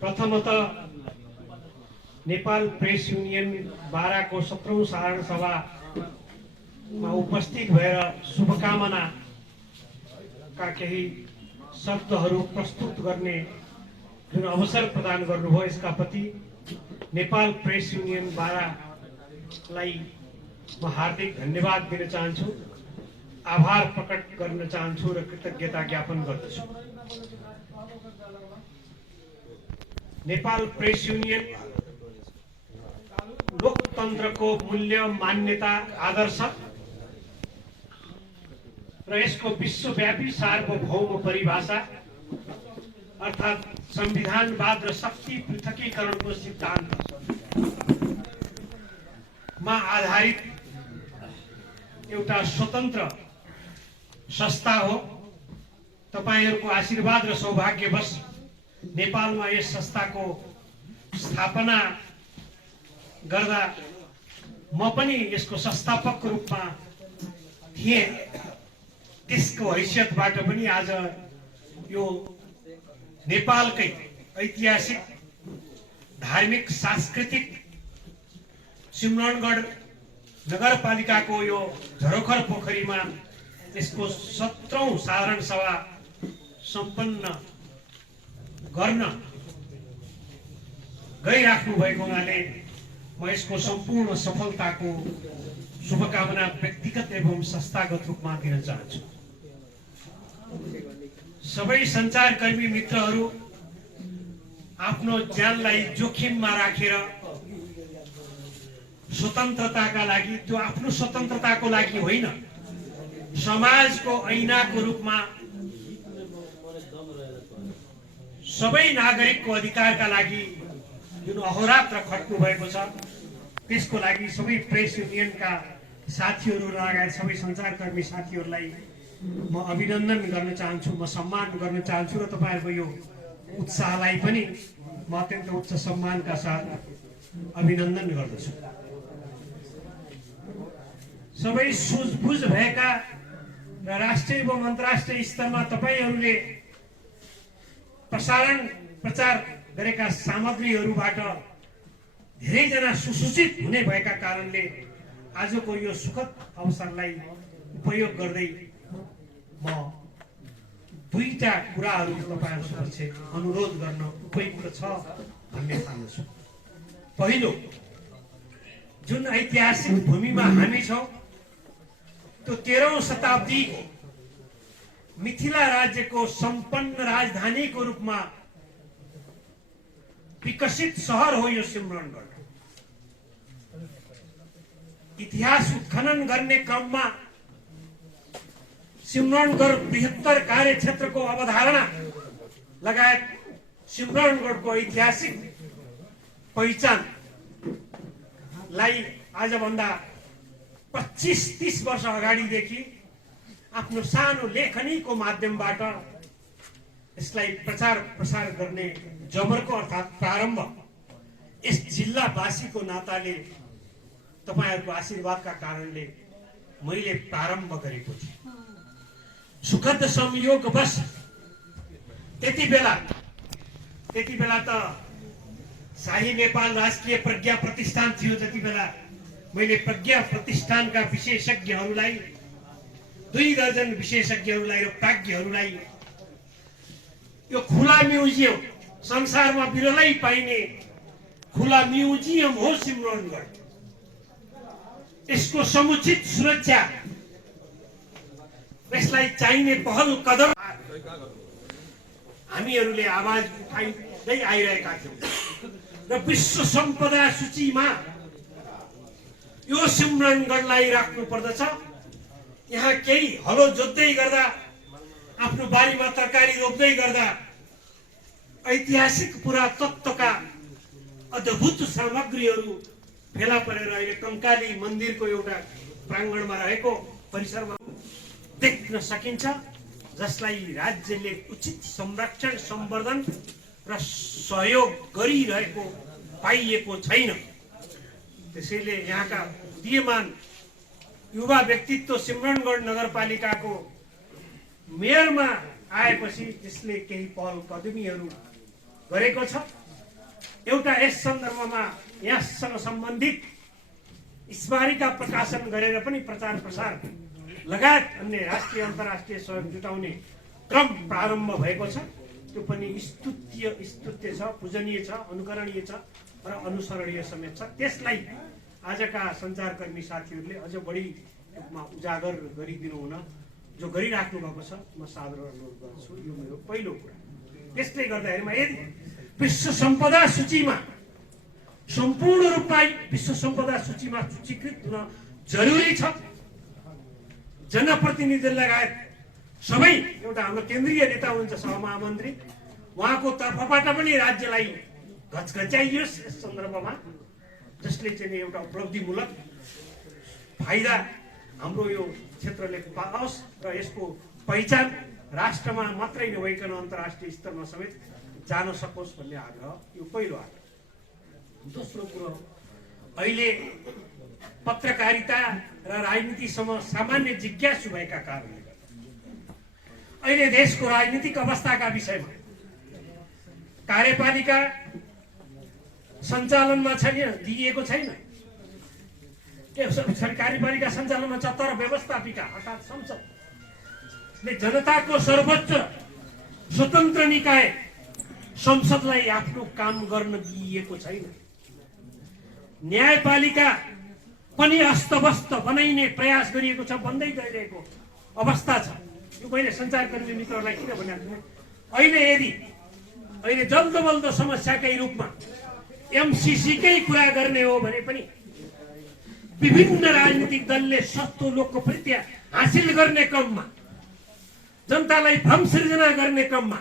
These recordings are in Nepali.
प्रथमतः नेपाल प्रेस युनियन बाराको 17औं साधारण सभामा उपस्थित भएर शुभकामनाका केही शब्दहरू प्रस्तुत गर्ने जुन अवसर प्रदान गर्नुभयो यसका प्रति नेपाल प्रेस युनियन बारालाई म हार्दिक धन्यवाद दिन चाहन्छु, आभार प्रकट गर्न चाहन्छु र कृतज्ञता ज्ञापन गर्दछु। नेपाल प्रेस युनियन लोकतन्त्रको मूल्य, मान्यता, आदर्श र यसको विश्वव्यापी सार्वभौम परिभाषा अर्थात् संविधानवाद र शक्ति पृथकीकरणको सिद्धान्तमा आधारित एउटा स्वतन्त्र संस्था हो। तपाईहरुको आशीर्वाद र सौभाग्यवश नेपालमा यस संस्थाको स्थापना गर्दा म पनि यसको संस्थापकको रूपमा थिएँ। त्यसको हैसियतबाट पनि आज यो नेपालकै ऐतिहासिक, धार्मिक, सांस्कृतिक सिमरनगढ नगरपालिकाको यो झरोखर पोखरीमा यसको 17औं साधारण सभा सम्पन्न गर्न गइराख्नु भएको हुनाले म यसको सम्पूर्ण सफलताको शुभकामना व्यक्तिगत एवं संस्थागत रूपमा दिन चाहन्छु। सबै सञ्चारकर्मी मित्रहरू आफ्नो ज्यानलाई जोखिममा राखेर स्वतन्त्रताका लागि, त्यो आफ्नो स्वतन्त्रताको लागि होइन, समाजको ऐनाको रूपमा सबै नागरिकको अधिकारका लागि जुन अहोरात्र खट्नु भएको छ, त्यसको लागि सबै प्रेस युनियनका साथीहरू लगायत सबै सञ्चारकर्मी साथीहरूलाई म अभिनन्दन गर्न चाहन्छु, म सम्मान गर्न चाहन्छु र तपाईहरुको यो उत्साहलाई पनि म अत्यन्त उच्च सम्मानका साथ अभिनन्दन गर्दछु। सबै सुझबुझ भएका र राष्ट्रिय एवं अन्तर्राष्ट्रिय स्तरमा तपाईहरुले प्रचार गरेका सामग्रीहरूबाट धेरैजना सुसूचित हुने भएका कारणले आजको यो सुखद अवसरलाई उपयोग गर्दै म दुईटा कुराहरू तपाईहरु समक्ष अनुरोध गर्न उपयुक्त छ भन्ने ठान्दछु। पहिलो, जुन ऐतिहासिक भूमिमा हामी छौं त्यो 13औं शताब्दी मिथिला राज्यको सम्पन्न राजधानीको रूपमा विकसित शहर हो यो सिमरनगढ। इतिहास उत्खनन गर्ने क्रममा सिमरनगढ बृहत्तर कार्यक्षेत्रको अवधारणा लगायत सिमरनगढको ऐतिहासिक पहिचानलाई आजभन्दा 25-30 वर्ष अगाडिदेखि आफ्नो सानो लेखनीको माध्यमबाट यसलाई प्रचार प्रसार गर्ने जबरको अर्थात् प्रारम्भ यस जिल्लावासीको नाताले तपाईहरुको आशीर्वादका कारणले मैले प्रारम्भ गरेको छु। सुखद संयोगवश त्यति बेला त शाही नेपाल राष्ट्रिय प्रज्ञा प्रतिष्ठान थियो। त्यति बेला मैले प्रज्ञा प्रतिष्ठानका विशेषज्ञहरूलाई, 2 दर्जन विशेषज्ञहरूलाई र प्राज्ञहरूलाई यो खुला म्युजियम, संसारमा बिरलै पाइने खुला म्युजियम हो सिमरनगढ, यसको समुचित सुरक्षा, यसलाई चाहिने पहल कदम हामीहरूले आवाज उठाइदै आइरहेका थियौं र विश्व सम्पदा सूचीमा यो सिमरनगढलाई राख्नु पर्दछ। यहाँ केही हलो जोत्दै गर्दा, आफ्नो बारीमा तरकारी रोप्दै गर्दा ऐतिहासिक पुरातत्वका अद्भुत सामग्रीहरू फेला परेर अहिले कंकाली मन्दिरको एउटा प्राङ्गणमा रहेको परिसरमा देख्न सकिन्छ, जसलाई राज्यले उचित संरक्षण, सम्वर्धन र सहयोग गरिरहेको पाइएको छैन। त्यसैले यहाँका उदीयमान युवा व्यक्तित्व सिमरनगढ नगरपालिकाको मेयरमा आएपछि त्यसले केही पहल कदमीहरू गरेको छ एउटा यस सन्दर्भमा यससँग सम्बन्धित स्मारिका प्रकाशन गरेर पनि प्रचार प्रसार लगायत अन्य राष्ट्रिय अन्तर्राष्ट्रिय सहयोग जुटाउने क्रम प्रारम्भ भएको छ। त्यो पनि स्तुत्य छ, पूजनीय छ, अनुकरणीय छ र अनुसरणीय समेत छ। त्यसलाई आजका सञ्चारकर्मी साथीहरूले अझ बढी रूपमा उजागर गरिदिनु हुन जो गरिराख्नु भएको छ, म सादर अनुरोध गर्छु। यो मेरो पहिलो कुरा। त्यसले गर्दाखेरिमा यदि विश्व सम्पदा सूचीमा सम्पूर्ण रूपमा विश्व सम्पदा सूचीमा सूचीकृत हुन जरुरी छ, जनप्रतिनिधि लगायत सबै एउटा हाम्रो केन्द्रीय नेता हुनुहुन्छ सहमहामन्त्री, उहाँको तर्फबाट पनि राज्यलाई घचघच्याइयोस् यस सन्दर्भमा, जसले चाहिँ एउटा उपलब्धिमूलक फाइदा हाम्रो यो क्षेत्रले पाओस् र यसको पहिचान राष्ट्रमा मात्रै नभइकन अन्तर्राष्ट्रिय स्तरमा समेत जान सकोस् भन्ने आग्रह, यो पहिलो आग्रह। दोस्रो कुरो, अहिले पत्रकारिता र राजनीतिसँग सामान्य जिज्ञासु भएका कारणले गर्दा अहिले देशको राजनीतिक अवस्थाका विषयमा कार्यपालिका सञ्चालनमा छैन, दिइएको छैन। कार्यपालिका सञ्चालनमा छ, तर व्यवस्थापिका अर्थात् संसदले जनताको सर्वोच्च स्वतन्त्र निकाय संसदलाई आफ्नो काम गर्न दिइएको छैन। न्यायपालिका पनि अस्तव्यस्त बनाइने प्रयास गरिएको छ, बन्दै गइरहेको अवस्था छ। यो मैले सञ्चारकर्मी मित्रहरूलाई किन भनेको छु, अहिले जल्दो बल्दो समस्याकै रूपमा एमसीसीकै कुरा गर्ने हो भने पनि विभिन्न राजनीतिक दलले सस्तो लोकप्रियता हासिल गर्ने क्रममा, जनतालाई भ्रम सृजना गर्ने क्रममा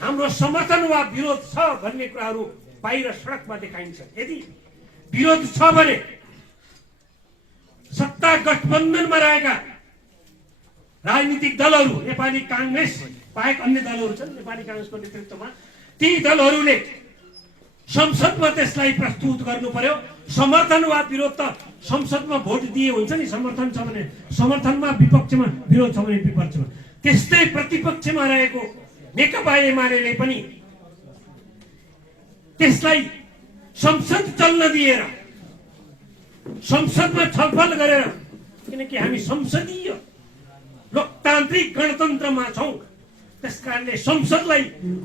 हाम्रो समर्थन वा विरोध छ भन्ने कुराहरू बाहिर सडकमा देखाइन्छ। यदि विरोध छ भने सत्ता गठबन्धनमा रहेका राजनीतिक दलहरू, नेपाली कांग्रेस बाहेक अन्य दलहरू छन् नेपाली कांग्रेसको नेतृत्वमा, ती दलहरूले संसदमा त्यसलाई प्रस्तुत गर्नु पर्यो। समर्थन वा विरोध त संसदमा भोट दिए हुन्छ नि, समर्थन छ भने समर्थनमा, विपक्षमा, विरोध छ भने विपक्षमा। त्यस्तै प्रतिपक्षमा रहेको नेकपा एमाले पनि त्यसलाई संसद चल्न दिएर संसदमा छलफल गरेर, किनकि हामी संसदीय लोकतान्त्रिक गणतन्त्रमा छौं, त्यसकारणले संसदलाई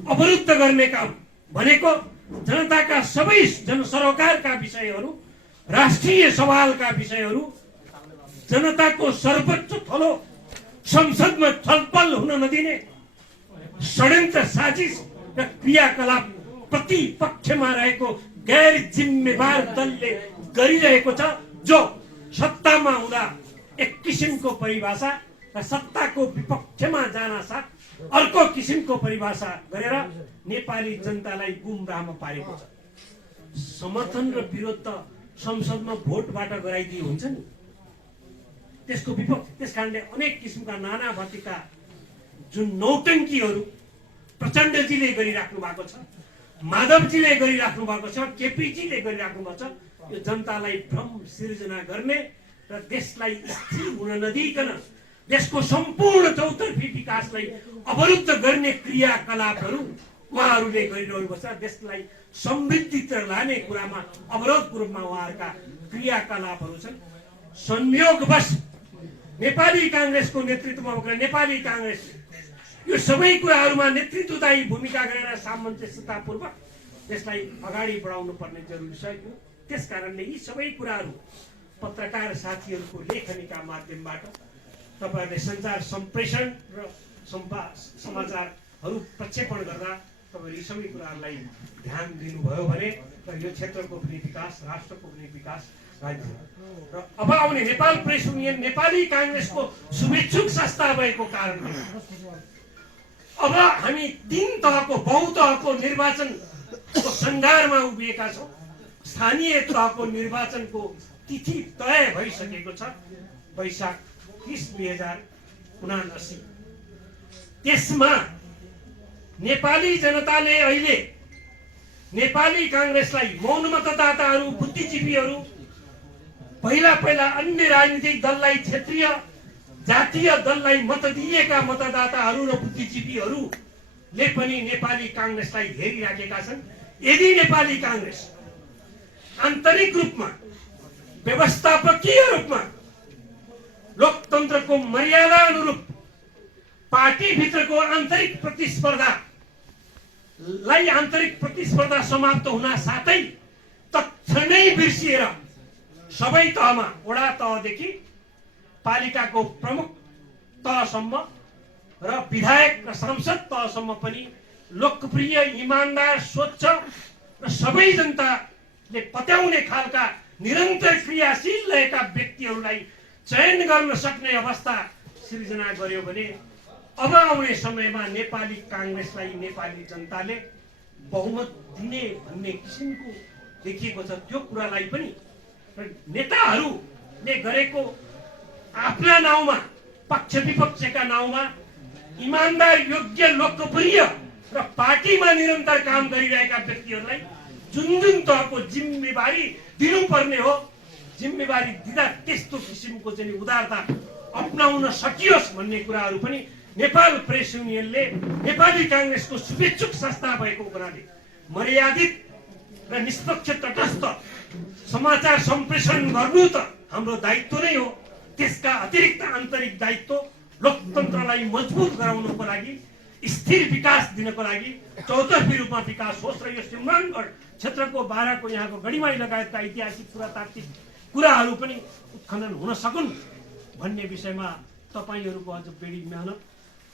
अवरुद्ध गर्ने काम भनेको जनताका सबै जनसरोकारका विषयहरू, राष्ट्रिय सवालका विषयहरू, जनताको सर्वोच्च थलो संसदमा छलफल हुन नदिने षड्यन्त्र साजिश र क्रियाकलाप प्रतिपक्षमा रहेको गैर जिम्मेवार दलले गरिरहेको छ, जो सत्तामा हुँदा एक किसिमको परिभाषा र सत्ताको विपक्षमा जानासाथ अर्को किसिमको परिभाषा गरेर नेपाली जनतालाई गुमराहमा पारेको छ। समर्थन र विरोध त संसदमा भोटबाट गराइदिए हुन्छ नि, त्यसको विपक्ष। त्यसकारणले अनेक किसिमका नाना भाँतीका जुन नौटङ्कीहरू प्रचण्डजीले गरिराख्नु भएको छ, माधवजीले गरिराख्नु भएको छ, केपीजीले गरिराख्नु भएको छ, यो जनतालाई भ्रम सिर्जना गर्ने र देशलाई स्थिर हुन नदिइकन देशको सम्पूर्ण चौतर्फी विकासलाई अवरुद्ध गर्ने क्रियाकलापहरू उहाँहरूले गरिरहेको छ। देशलाई समृद्धितिर लाने कुरामा अवरोधको रूपमा उहाँहरूका क्रियाकलापहरू छन्। संयोगवश नेपाली कांग्रेसको नेतृत्वमा भएको नेपाली कांग्रेस यो सबै कुराहरूमा नेतृत्वदायी भूमिका गरेर सामञ्जस्यतापूर्वक त्यसलाई अगाडि बढाउनु पर्ने जरुरी छ। त्यसकारणले यी सबै कुराहरू पत्रकार साथीहरूको लेखनीका माध्यमबाट तपाईहरुले सञ्चार सम्प्रेषण र समाचारहरू प्रक्षेपण गर्दा तपाईहरु यी सबै कुराहरूलाई ध्यान दिनुभयो भने यो क्षेत्रको पनि विकास, राष्ट्रको पनि विकास र अब आउने नेपाल प्रेस युनियन नेपाली कांग्रेसको शुभेच्छुक संस्था भएको कारणले अब हामी तीन तहको बहुतहको निर्वाचनको सङ्घारमा उभिएका छौं। स्थानीय तहको निर्वाचनको तिथि तय भइसकेको छ, वैशाख 30 2079। त्यसमा नेपाली जनताले अहिले नेपाली कांग्रेसलाई मौन मतदाताहरू, बुद्धिजीवीहरू, पहिला अन्य राजनीतिक दललाई, क्षेत्रीय जातीय दललाई मत दिएका मतदाताहरू र बुद्धिजीवीहरूले पनि नेपाली कांग्रेसलाई हेरिराखेका छन्। यदि नेपाली कांग्रेस आन्तरिक रूपमा व्यवस्थापकीय रूपमा लोकतन्त्रको मर्यादा अनुरूप पार्टी भित्रको आन्तरिक प्रतिस्पर्धा समाप्त हुन साथै तत्क्षणै बिर्सिएर सबै तहमा वडा तहदेखि पालिकाको प्रमुख तहसम्म र विधायक र सांसद तहसम्म पनि लोकप्रिय, इमानदार, स्वच्छ र सबै जनताले पत्याउने खालका निरन्तर क्रियाशील रहेका व्यक्तिहरूलाई चयन गर्न सक्ने अवस्था सिर्जना गर्यो भने अब आउने समयमा नेपाली कांग्रेसलाई नेपाली जनताले बहुमत दिने भन्ने किसिमको देखिएको छ। त्यो कुरालाई पनि नेताहरूले गरेको आफ्ना नाउँमा, पक्ष विपक्षका नाउँमा इमानदार, योग्य, लोकप्रिय र पार्टीमा निरन्तर काम गरिरहेका व्यक्तिहरूलाई जुन जुन तहको जिम्मेवारी दिनुपर्ने हो, जिम्मेवारी दिँदा त्यस्तो किसिमको चाहिँ उदारता अपनाउन सकियोस् भन्ने कुराहरू पनि नेपाल प्रेस युनियनले नेपाली कांग्रेसको शुभेच्छुक संस्था भएको हुनाले मर्यादित र निष्पक्ष तटस्थ समाचार सम्प्रेषण गर्नु त हाम्रो दायित्व नै हो। त्यसका अतिरिक्त आन्तरिक दायित्व लोकतन्त्रलाई मजबुत गराउनको लागि, स्थिर विकास दिनको लागि, चौतर्फी रूपमा विकास होस् र यो सिमरानगढ क्षेत्रको बाराको यहाँको गढीमाई लगायतका ऐतिहासिक पुरातात्विक कुराहरू पनि उत्खनन हुन सकुन् भन्ने विषयमा तपाईहरूको अझ बढी मेहनत,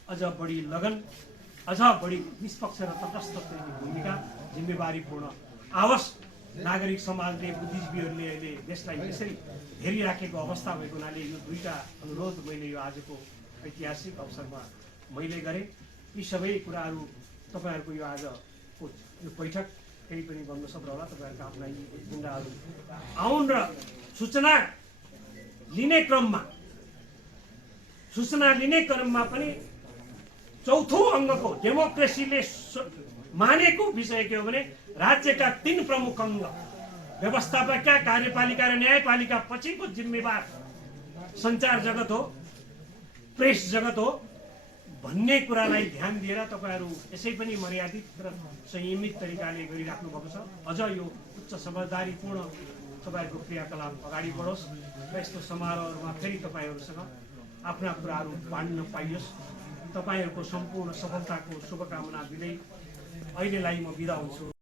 अझ बढी लगन, अझ बढी निष्पक्ष र तटस्थ भूमिका जिम्मेवारीपूर्ण आओस्। नागरिक समाजले, बुद्धिजीवीहरूले अहिले देशलाई यसरी हेरिराखेको अवस्था भएको हुनाले यो दुईटा अनुरोध मैले यो आजको ऐतिहासिक अवसरमा मैले गरेँ। यी सबै कुराहरू तपाईहरूको यो आजको यो बैठक केही पनि बन्न सक्छ होला। तपाईहरूका आफ्ना यी एजेन्डाहरू आउन् र सूचना लिने क्रममा पनि चौथो अङ्गको डेमोक्रेसीले मानेको विषय के हो भने राज्यका 3 प्रमुख अङ्ग व्यवस्थापकीय, कार्यपालिका र न्यायपालिका पछिको जिम्मेवार सञ्चार जगत हो, प्रेस जगत हो भन्ने कुरालाई ध्यान दिएर तपाईहरू यसै पनि मर्यादित र संयमित तरिकाले गरिराख्नु भएको छ। अझ यो उच्च समझदारीपूर्ण तपाईहरूको क्रियाकलाप अगाडि बढोस् र यस्तो समारोहहरूमा फेरि तपाईहरूसँग आफ्ना कुराहरू बाँड्न पाइयोस्। तपाईहरूको सम्पूर्ण सफलताको शुभकामना दिँदै अहिलेलाई म बिदा हुन्छु।